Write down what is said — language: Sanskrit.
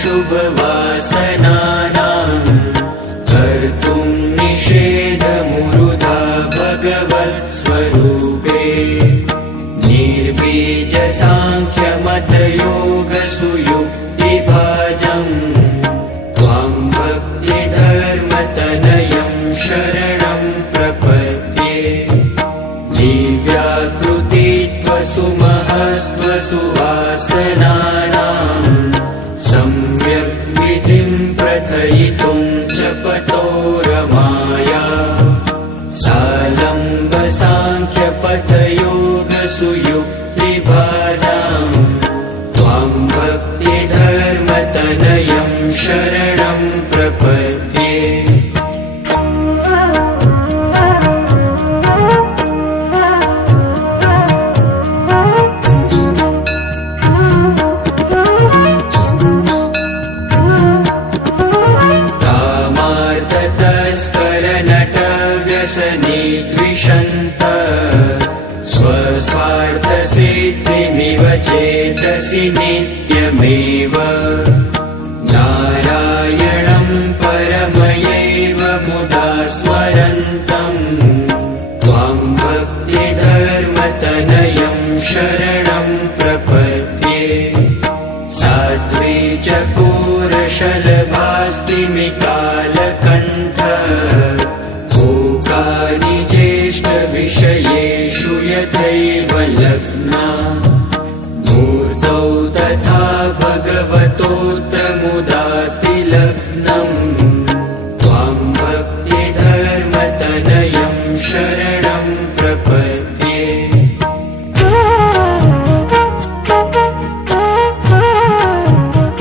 शुभवासनानां कर्तुं निषेधमुरुधा भगवत्स्वरूपे निर्बीज सांख्यमतयोगसुयुक्तिभाजम् त्वां भक्तिधर्मतनयं शरणं प्रपद्ये दिव्याकृतित्वसुमहस्त्वसुवासनानां सम्यक् विधिं प्रथयितुं च पतो रमाया सालम्ब सांख्यपथयोगसुयुक्तिभाजां त्वां भक्तिधर्मतनयं शरणं प्रपद्ये व्यसनीद्विषन्त स्वस्वार्थसिद्धिमिव चेतसि नित्यमेव नारायणं परमयैव मुदा स्मरन्तं त्वां भक्तिधर्मतनयं शरणं प्रपद्ये साध्वी चकोरशलभास्तिमिकाल